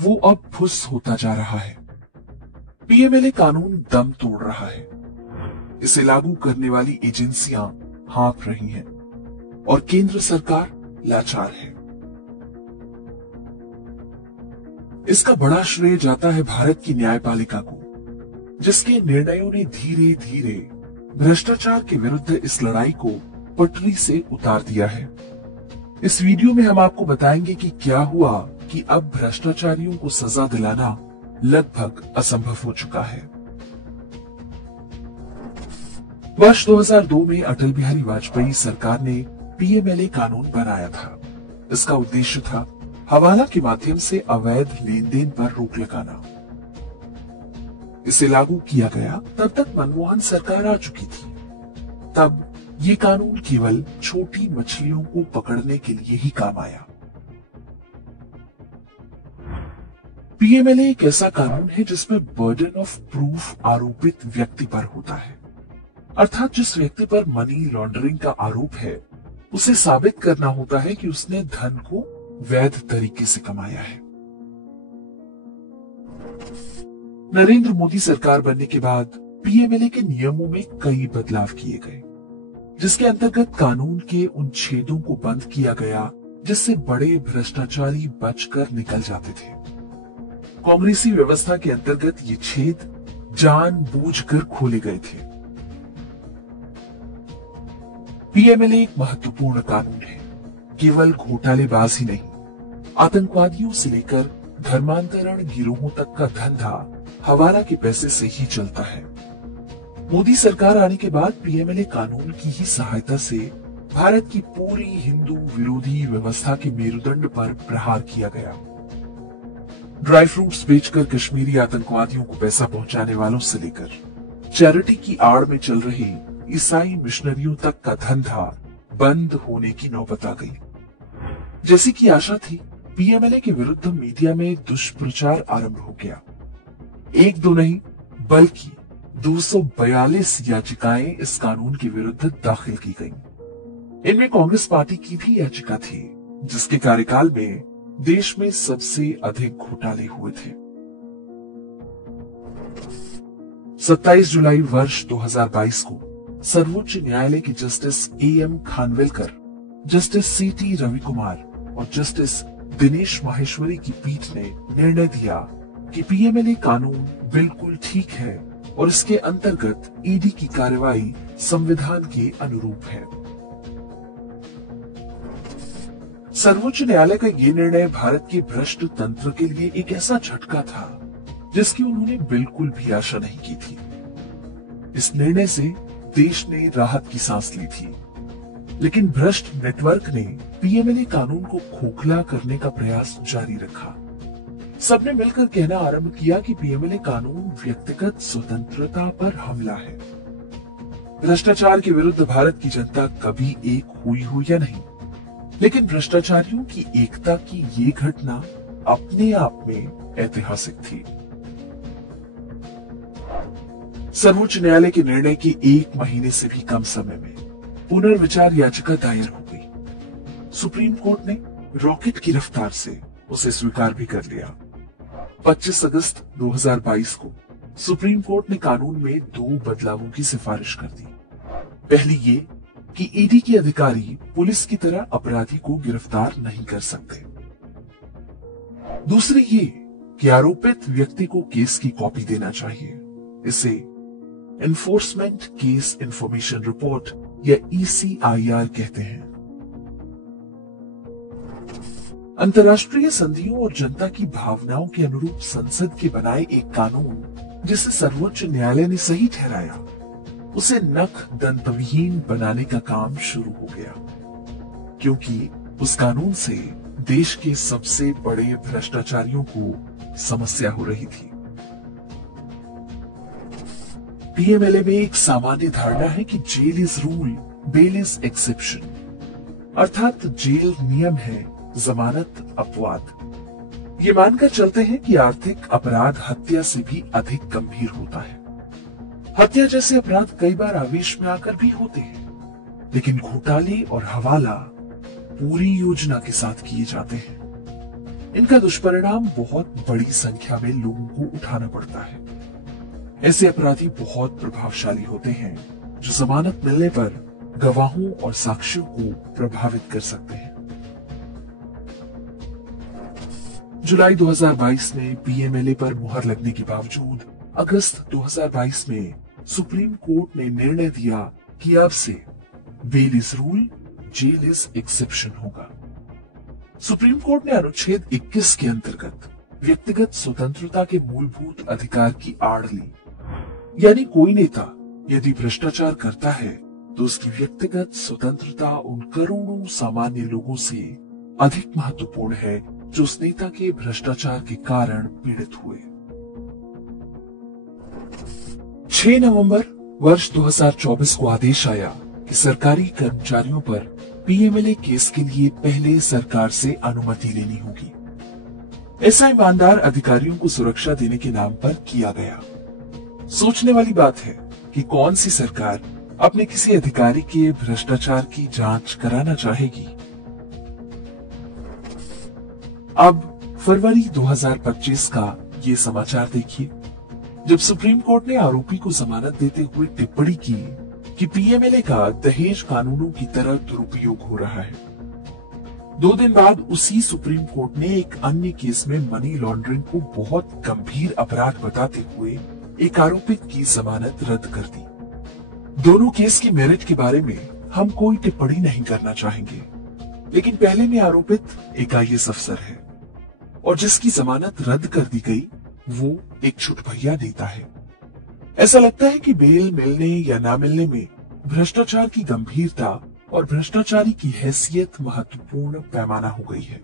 वो अब फुस होता जा रहा है। पीएमएलए कानून दम तोड़ रहा है। इसे लागू करने वाली एजेंसियां हाँफ रही हैं और केंद्र सरकार लाचार है। इसका बड़ा श्रेय जाता है भारत की न्यायपालिका को, जिसके निर्णयों ने धीरे धीरे भ्रष्टाचार के विरुद्ध इस लड़ाई को पटरी से उतार दिया है। इस वीडियो में हम आपको बताएंगे कि क्या हुआ कि अब भ्रष्टाचारियों को सजा दिलाना लगभग असंभव हो चुका है। वर्ष 2002 में अटल बिहारी वाजपेयी सरकार ने पीएमएलए कानून बनाया था। इसका उद्देश्य था हवाला के माध्यम से अवैध लेन देन पर रोक लगाना। इसे लागू किया गया तब तक मनमोहन सरकार आ चुकी थी। तब ये कानून केवल छोटी मछलियों को पकड़ने के लिए ही काम आया। पीएमएलए एक ऐसा कानून है जिसमें बर्डन ऑफ प्रूफ आरोपित व्यक्ति पर होता है, अर्थात जिस व्यक्ति पर मनी लॉन्ड्रिंग का आरोप है उसे साबित करना होता है कि उसने धन को वैध तरीके से कमाया है। नरेंद्र मोदी सरकार बनने के बाद पीएमएलए के नियमों में कई बदलाव किए गए, जिसके अंतर्गत कानून के उन छेदों को बंद किया गया जिससे बड़े भ्रष्टाचारी बचकर निकल जाते थे। कांग्रेसी व्यवस्था के अंतर्गत ये छेद जानबूझकर खोले गए थे। पीएमएलए एक महत्वपूर्ण कानून है। केवल घोटालेबाज ही नहीं, आतंकवादियों से लेकर धर्मांतरण गिरोहों तक का धंधा हवाला के पैसे से ही चलता है। मोदी सरकार आने के बाद पीएमएलए कानून की ही सहायता से भारत की पूरी हिंदू विरोधी व्यवस्था के मेरुदंड पर प्रहार किया गया। ड्राई फ्रूट्स बेचकर कश्मीरी आतंकवादियों को पैसा पहुंचाने वालों से लेकर चैरिटी की आड़ में चल रही ईसाई मिशनरियों तक का धंधा बंद होने की नौबत आ गई। जैसी की आशा थी, पीएमएलए के विरुद्ध मीडिया में दुष्प्रचार आरंभ हो गया। एक दो नहीं बल्कि 242 याचिकाएं इस कानून के विरुद्ध दाखिल की गईं। इनमें कांग्रेस पार्टी की भी याचिका थी, जिसके कार्यकाल में देश में सबसे अधिक घोटाले हुए थे। 27 जुलाई वर्ष 2022 को सर्वोच्च न्यायालय के जस्टिस एएम खानविलकर, जस्टिस सीटी रविकुमार और जस्टिस दिनेश माहेश्वरी की पीठ ने निर्णय दिया कि पीएमएलए कानून बिल्कुल ठीक है और इसके अंतर्गत ईडी की कार्रवाई संविधान के अनुरूप है। सर्वोच्च न्यायालय का ये निर्णय भारत के भ्रष्ट तंत्र के लिए एक ऐसा झटका था जिसकी उन्होंने बिल्कुल भी आशा नहीं की थी। इस निर्णय से देश ने राहत की सांस ली थी, लेकिन भ्रष्ट नेटवर्क ने पीएमएलए कानून को खोखला करने का प्रयास जारी रखा। सबने मिलकर कहना आरंभ किया कि पीएमएलए कानून व्यक्तिगत स्वतंत्रता पर हमला है। भ्रष्टाचार के विरुद्ध भारत की जनता कभी एक हुई हो या नहीं, लेकिन भ्रष्टाचारियों की एकता की ये घटना अपने आप में ऐतिहासिक थी। सर्वोच्च न्यायालय के निर्णय के 1 महीने से भी कम समय में पुनर्विचार याचिका दायर हो गई। सुप्रीम कोर्ट ने रॉकेट की रफ्तार से उसे स्वीकार भी कर लिया। 25 अगस्त 2022 को सुप्रीम कोर्ट ने कानून में 2 बदलावों की सिफारिश कर दी। पहली ये कि ईडी के अधिकारी पुलिस की तरह अपराधी को गिरफ्तार नहीं कर सकते। दूसरी ये कि आरोपित व्यक्ति को केस की कॉपी देना चाहिए। इसे एनफोर्समेंट केस इंफॉर्मेशन रिपोर्ट या ECIR कहते हैं। अंतर्राष्ट्रीय संधियों और जनता की भावनाओं के अनुरूप संसद के बनाए एक कानून जिसे सर्वोच्च न्यायालय ने सही ठहराया, उसे नख दंतविहीन बनाने का काम शुरू हो गया, क्योंकि उस कानून से देश के सबसे बड़े भ्रष्टाचारियों को समस्या हो रही थी। पीएमएलए में एक सामान्य धारणा है कि jail is rule, bail is exception, अर्थात जेल नियम है, जमानत अपवाद। ये मानकर चलते हैं कि आर्थिक अपराध हत्या से भी अधिक गंभीर होता है। हत्या जैसे अपराध कई बार आवेश में आकर भी होते हैं, लेकिन घोटाले और हवाला पूरी योजना के साथ किए जाते हैं। इनका दुष्परिणाम बहुत बड़ी संख्या में लोगों को उठाना पड़ता है। ऐसे अपराधी बहुत प्रभावशाली होते हैं जो जमानत मिलने पर गवाहों और साक्ष्यों को प्रभावित कर सकते हैं। जुलाई 2022 में पीएमएलए पर मुहर लगने के बावजूद अगस्त 2022 में सुप्रीम कोर्ट ने निर्णय दिया कि अब से bail is rule, jail is exception होगा। सुप्रीम कोर्ट ने अनुच्छेद 21 के अंतर्गत व्यक्तिगत स्वतंत्रता के मूलभूत अधिकार की आड़ ली। यानी कोई नेता यदि भ्रष्टाचार करता है तो उसकी व्यक्तिगत स्वतंत्रता उन करोड़ों सामान्य लोगों से अधिक महत्वपूर्ण है जो उस नेता के भ्रष्टाचार के कारण पीड़ित हुए। 6 नवंबर वर्ष 2024 को आदेश आया कि सरकारी कर्मचारियों पर पीएमएलए केस के लिए पहले सरकार से अनुमति लेनी होगी। ऐसा ईमानदार अधिकारियों को सुरक्षा देने के नाम पर किया गया। सोचने वाली बात है कि कौन सी सरकार अपने किसी अधिकारी के भ्रष्टाचार की जांच कराना चाहेगी। अब फरवरी 2025 का ये समाचार देखिए, जब सुप्रीम कोर्ट ने आरोपी को जमानत देते हुए टिप्पणी की कि पीएमएलए का दहेज कानूनों की तरह दुरुपयोग हो रहा है। 2 दिन बाद उसी सुप्रीम कोर्ट ने एक अन्य केस में मनी लॉन्ड्रिंग को बहुत गंभीर अपराध बताते हुए एक आरोपित की जमानत रद्द कर दी। दोनों केस की मेरिट के बारे में हम कोई टिप्पणी नहीं करना चाहेंगे, लेकिन पहले में आरोपित एक आईएएस अफसर है और जिसकी जमानत रद्द कर दी गई वो एक छुटभैया नेता है। ऐसा लगता है कि बेल मिलने या ना मिलने में भ्रष्टाचार की गंभीरता और भ्रष्टाचारी की हैसियत महत्वपूर्ण पैमाना हो गई है।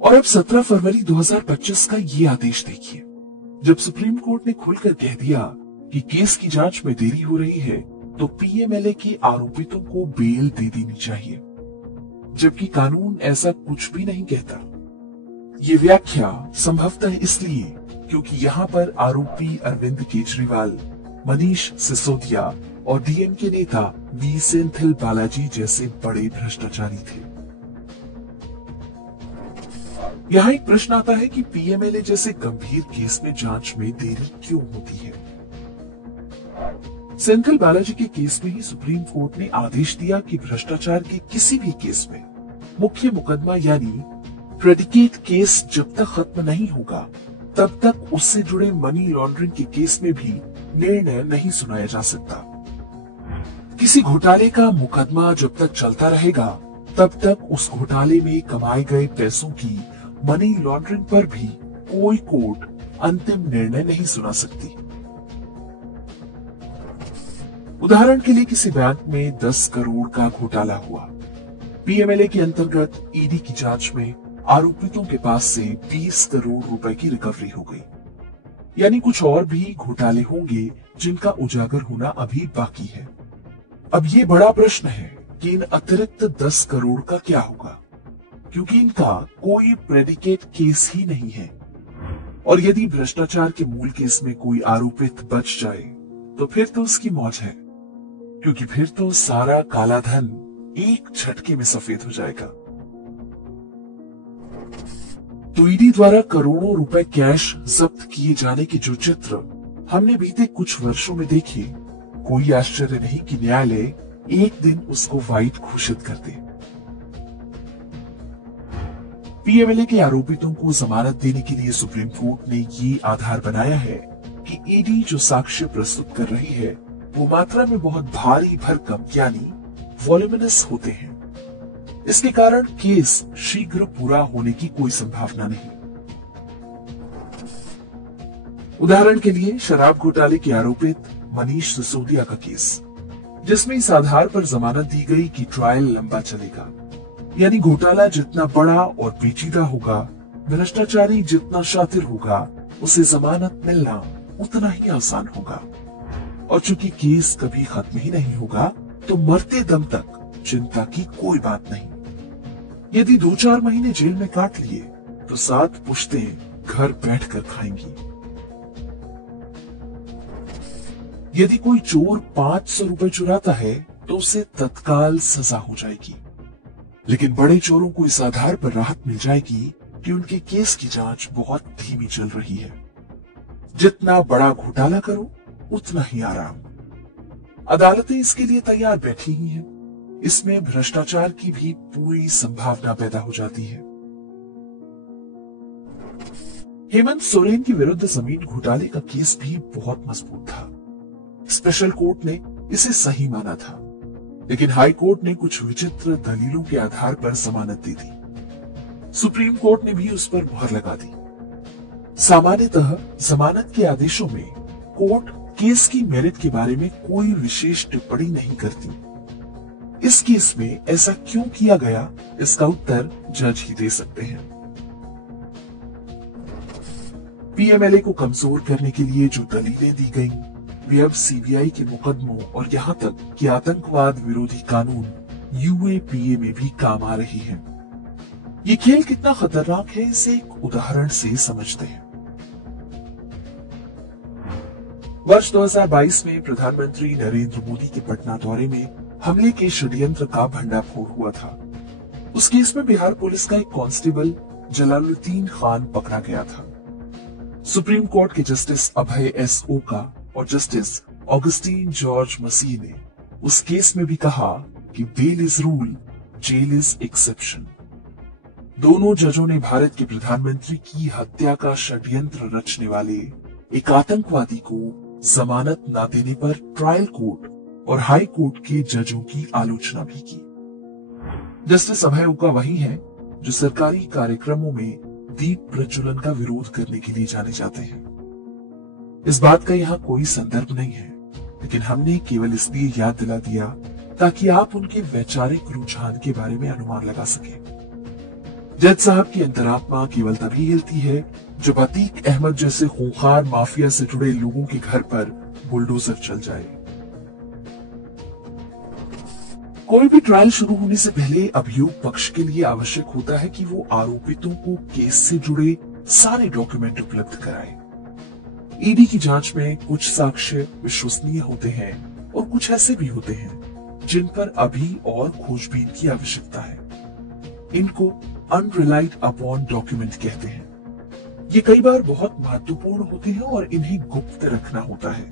और अब 17 फरवरी 2025 का ये आदेश देखिए, जब सुप्रीम कोर्ट ने खुलकर कह दिया कि केस की जांच में देरी हो रही है तो पीएमएलए के आरोपितों को बेल दे देनी चाहिए, जबकि कानून ऐसा कुछ भी नहीं कहता। ये व्याख्या संभवतः इसलिए क्योंकि यहाँ पर आरोपी अरविंद केजरीवाल, मनीष सिसोदिया और डीएमके नेता वी सेंथिल बालाजी जैसे बड़े भ्रष्टाचारी थे। यहाँ एक प्रश्न आता है कि पीएमएलए जैसे गंभीर केस में जांच में देरी क्यों होती है। सेंथिल बालाजी के केस में ही सुप्रीम कोर्ट ने आदेश दिया कि भ्रष्टाचार के किसी भी केस में मुख्य मुकदमा यानी प्रेडिकेट केस जब तक खत्म नहीं होगा तब तक उससे जुड़े मनी लॉन्ड्रिंग के केस में भी निर्णय नहीं सुनाया जा सकता। किसी घोटाले का मुकदमा जब तक चलता रहेगा तब तक उस घोटाले में कमाए गए पैसों की मनी लॉन्ड्रिंग पर भी कोई कोर्ट अंतिम निर्णय नहीं सुना सकती। उदाहरण के लिए किसी बैंक में 10 करोड़ का घोटाला हुआ। पीएमएलए के अंतर्गत ईडी की जांच में आरोपितों के पास से 20 करोड़ रुपए की रिकवरी हो गई। यानी कुछ और भी घोटाले होंगे जिनका उजागर होना अभी बाकी है। अब ये बड़ा प्रश्न है कि इन अतिरिक्त 10 करोड़ का क्या होगा, क्योंकि इनका कोई प्रेडिकेट केस ही नहीं है। और यदि भ्रष्टाचार के मूल केस में कोई आरोपित बच जाए तो फिर तो उसकी मौज है, क्योंकि फिर तो सारा काला धन एक झटके में सफेद हो जाएगा। तो ईडी द्वारा करोड़ों रुपए कैश जब्त किए जाने के जो चित्र हमने बीते कुछ वर्षों में देखे, कोई आश्चर्य नहीं कि न्यायालय एक दिन उसको वाइट घोषित कर दे। पीएमएलए के आरोपितों को जमानत देने के लिए सुप्रीम कोर्ट ने ये आधार बनाया है कि ईडी जो साक्ष्य प्रस्तुत कर रही है वो मात्रा में बहुत भारी भरकम यानी वॉल्यूमिनस होते हैं। इसके कारण केस शीघ्र पूरा होने की कोई संभावना नहीं। उदाहरण के लिए शराब घोटाले के आरोपित मनीष सिसोदिया का केस, जिसमें इस आधार पर जमानत दी गई कि ट्रायल लंबा चलेगा। यानी घोटाला जितना बड़ा और पेचीदा होगा, भ्रष्टाचारी जितना शातिर होगा, उसे जमानत मिलना उतना ही आसान होगा। और चूंकि केस कभी खत्म ही नहीं होगा तो मरते दम तक चिंता की कोई बात नहीं। यदि 2-4 महीने जेल में काट लिए तो 7 पुश्तें घर बैठकर खाएंगी। यदि कोई चोर 500 रुपए चुराता है तो उसे तत्काल सजा हो जाएगी। लेकिन बड़े चोरों को इस आधार पर राहत मिल जाएगी कि उनके केस की जांच बहुत धीमी चल रही है। जितना बड़ा घोटाला करो उतना ही आराम। अदालतें इसके लिए तैयार बैठी ही हैं। इसमें भ्रष्टाचार की भी पूरी संभावना पैदा हो जाती है। हेमंत सोरेन के विरुद्ध जमीन घोटाले का केस भी बहुत मजबूत था। स्पेशल कोर्ट ने इसे सही माना था, लेकिन हाई कोर्ट ने कुछ विचित्र दलीलों के आधार पर जमानत दी थी। सुप्रीम कोर्ट ने भी उस पर मुहर लगा दी। सामान्यतः जमानत के आदेशों में कोर्ट केस की मेरिट के बारे में कोई विशेष टिप्पणी नहीं करती। इस केस में ऐसा क्यों किया गया, इसका उत्तर जज ही दे सकते हैं। पीएमएलए को कमजोर करने के लिए जो दलीलें दी गईं, वे अब सीबीआई के मुकदमों और यहां तक कि आतंकवाद विरोधी कानून यूएपीए में भी काम आ रही है। ये खेल कितना खतरनाक है, इसे एक उदाहरण से समझते हैं। वर्ष 2022 में प्रधानमंत्री नरेंद्र मोदी के पटना दौरे में हमले के षड्यंत्र का भंडाफोड़ हुआ था। उस केस में बिहार पुलिस का एक कांस्टेबल जलालुद्दीन खान पकड़ा गया था। सुप्रीम कोर्ट के जस्टिस अभय एस ओका और जस्टिस ऑगस्टीन जॉर्ज मसीह ने उस केस में भी कहा कि bail is rule, jail is exception. दोनों जजों ने भारत के प्रधानमंत्री की हत्या का षड्यंत्र रचने वाले एक आतंकवादी को जमानत न देने पर ट्रायल कोर्ट और हाई कोर्ट के जजों की आलोचना भी की। जस्टिस अभय ओका वही है जो सरकारी कार्यक्रमों में दीप प्रज्वलन का विरोध करने के लिए जाने जाते हैं। इस बात का यहाँ कोई संदर्भ नहीं है, लेकिन हमने केवल इसलिए याद दिला दिया ताकि आप उनके वैचारिक रुझान के बारे में अनुमान लगा सकें। जज साहब की अंतरात्मा केवल तभी हिलती है जब अतीक अहमद जैसे खूंखार माफिया से जुड़े लोगों के घर पर बुलडोजर चल जाए। कोई भी ट्रायल शुरू होने से पहले अभियोग पक्ष के लिए आवश्यक होता है कि वो आरोपितों को केस से जुड़े सारे डॉक्यूमेंट उपलब्ध कराए। ईडी की जांच में कुछ साक्ष्य विश्वसनीय होते हैं और कुछ ऐसे भी होते हैं जिन पर अभी और खोजबीन की आवश्यकता है। इनको अनरिलाइड अपॉन डॉक्यूमेंट कहते हैं। ये कई बार बहुत महत्वपूर्ण होते हैं और इन्हें गुप्त रखना होता है,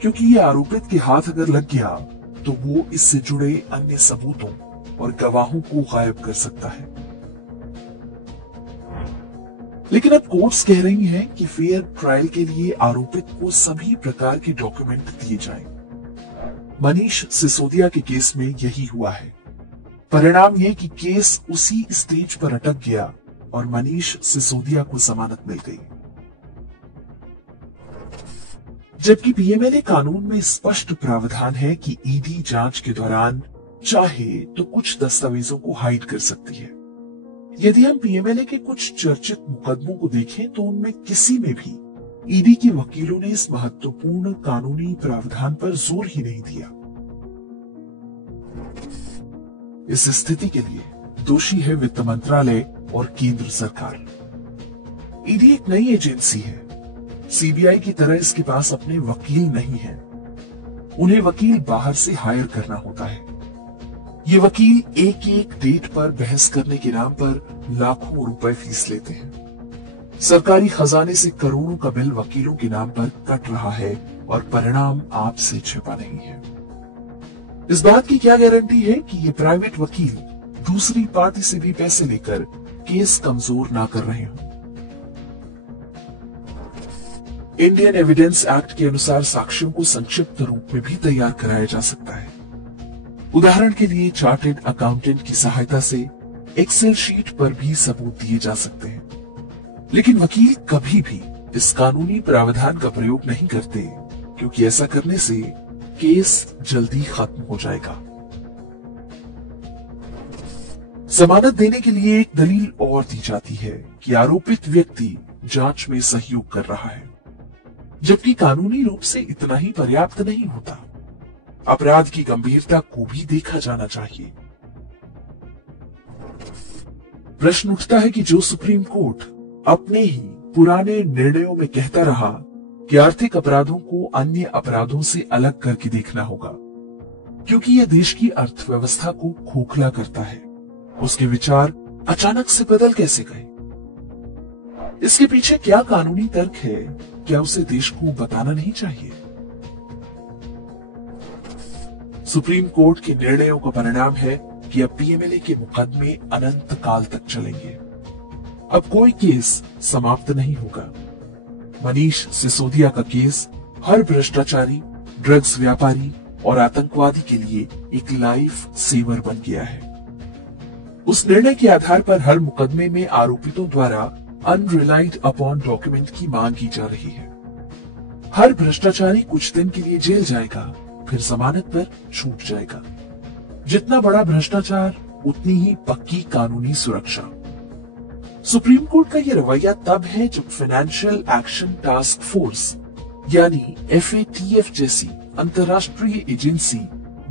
क्योंकि ये आरोपित के हाथ अगर लग गया तो वो इससे जुड़े अन्य सबूतों और गवाहों को गायब कर सकता है। लेकिन अब कोर्ट्स कह रही हैं कि फेयर ट्रायल के लिए आरोपित को सभी प्रकार के डॉक्यूमेंट दिए जाएं। मनीष सिसोदिया के केस में यही हुआ है। परिणाम ये कि केस उसी स्टेज पर अटक गया और मनीष सिसोदिया को जमानत मिल गई। जबकि पीएमएलए कानून में स्पष्ट प्रावधान है कि ईडी जांच के दौरान चाहे तो कुछ दस्तावेजों को हाइड कर सकती है। यदि हम पीएमएलए के कुछ चर्चित मुकदमों को देखें तो उनमें किसी में भी ईडी के वकीलों ने इस महत्वपूर्ण कानूनी प्रावधान पर जोर ही नहीं दिया। इस स्थिति के लिए दोषी है वित्त मंत्रालय और केंद्र सरकार। ईडी एक नई एजेंसी है। सीबीआई की तरह इसके पास अपने वकील नहीं है। उन्हें वकील बाहर से हायर करना होता है। ये वकील एक एक डेट पर बहस करने के नाम पर लाखों रुपए फीस लेते हैं। सरकारी खजाने से करोड़ों का बिल वकीलों के नाम पर कट रहा है और परिणाम आपसे छिपा नहीं है। इस बात की क्या गारंटी है कि ये प्राइवेट वकील दूसरी पार्टी से भी पैसे लेकर केस कमजोर ना कर रहे हों। इंडियन एविडेंस एक्ट के अनुसार साक्ष्यों को संक्षिप्त रूप में भी तैयार कराया जा सकता है। उदाहरण के लिए चार्टेड अकाउंटेंट की सहायता से एक्सेल शीट पर भी सबूत दिए जा सकते हैं। लेकिन वकील कभी भी इस कानूनी प्रावधान का प्रयोग नहीं करते, क्योंकि ऐसा करने से केस जल्दी खत्म हो जाएगा। जमानत देने के लिए एक दलील और दी जाती है कि आरोपित व्यक्ति जांच में सहयोग कर रहा है, जबकि कानूनी रूप से इतना ही पर्याप्त नहीं होता। अपराध की गंभीरता को भी देखा जाना चाहिए। प्रश्न उठता है कि जो सुप्रीम कोर्ट अपने ही पुराने निर्णयों में कहता रहा कि आर्थिक अपराधों को अन्य अपराधों से अलग करके देखना होगा, क्योंकि यह देश की अर्थव्यवस्था को खोखला करता है, उसके विचार अचानक से बदल कैसे गए? इसके पीछे क्या कानूनी तर्क है? क्या उसे देश को बताना नहीं चाहिए? सुप्रीम कोर्ट के निर्णयों का परिणाम है कि अब पीएमएलए के मुकदमे अनंत काल तक चलेंगे। अब कोई केस समाप्त नहीं होगा। मनीष सिसोदिया का केस हर भ्रष्टाचारी, ड्रग्स व्यापारी और आतंकवादी के लिए एक लाइफ सेवर बन गया है। उस निर्णय के आधार पर हर मुकदमे में आरोपितों द्वारा अनरिलाइड अपॉन डॉक्यूमेंट की मांग की जा रही है। हर भ्रष्टाचारी कुछ दिन के लिए जेल जाएगा, फिर जमानत पर छूट जाएगा। जितना बड़ा भ्रष्टाचार उतनी ही पक्की कानूनी सुरक्षा। सुप्रीम कोर्ट का यह रवैया तब है जब फाइनेंशियल एक्शन टास्क फोर्स यानी FATF जैसी अंतर्राष्ट्रीय एजेंसी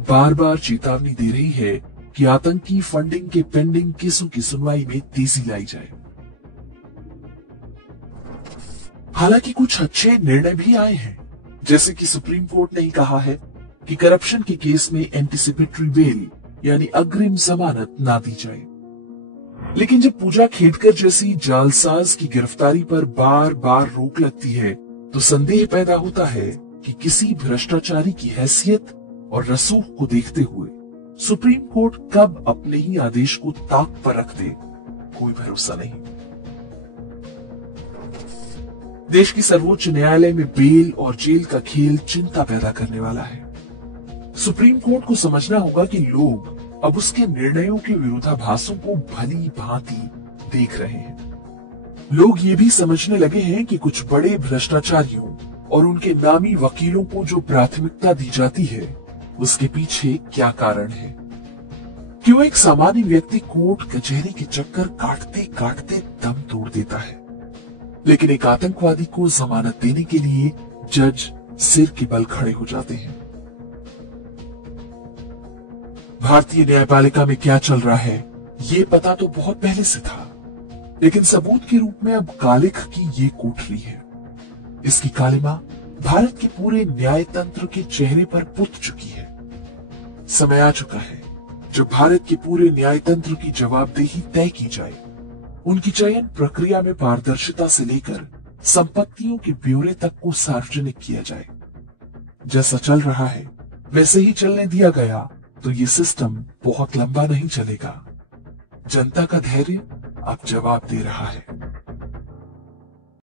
बार बार चेतावनी दे रही है कि आतंकी फंडिंग के पेंडिंग केसों की सुनवाई में तेजी लाई जाए। हालांकि कुछ अच्छे निर्णय भी आए हैं, जैसे कि सुप्रीम कोर्ट ने ही कहा है कि करप्शन के केस में एंटीसिपेटरी बेल यानी अग्रिम जमानत ना दी जाए। लेकिन जब पूजा खेडकर जैसी जालसाज की गिरफ्तारी पर बार बार रोक लगती है तो संदेह पैदा होता है कि किसी भ्रष्टाचारी की हैसियत और रसूख को देखते हुए सुप्रीम कोर्ट कब अपने ही आदेश को ताक पर रख दे, कोई भरोसा नहीं। देश की सर्वोच्च न्यायालय में बेल और जेल का खेल चिंता पैदा करने वाला है। सुप्रीम कोर्ट को समझना होगा कि लोग अब उसके निर्णयों के विरोधाभासों को भली भांति देख रहे हैं। लोग ये भी समझने लगे हैं कि कुछ बड़े भ्रष्टाचारियों और उनके नामी वकीलों को जो प्राथमिकता दी जाती है उसके पीछे क्या कारण है। क्यों एक सामान्य व्यक्ति कोर्ट कचहरी के चक्कर काटते काटते दम तोड़ देता है, लेकिन एक आतंकवादी को जमानत देने के लिए जज सिर के बल खड़े हो जाते हैं। भारतीय न्यायपालिका में क्या चल रहा है ये पता तो बहुत पहले से था, लेकिन सबूत के रूप में अब कालिख की ये कोठरी है। इसकी कालिमा भारत के पूरे न्यायतंत्र के चेहरे पर पुत चुकी है। समय आ चुका है जब भारत के पूरे न्यायतंत्र की जवाबदेही तय की जाए। उनकी चयन प्रक्रिया में पारदर्शिता से लेकर संपत्तियों के ब्यौरे तक को सार्वजनिक किया जाए। जैसा चल रहा है वैसे ही चलने दिया गया तो ये सिस्टम बहुत लंबा नहीं चलेगा। जनता का धैर्य अब जवाब दे रहा है।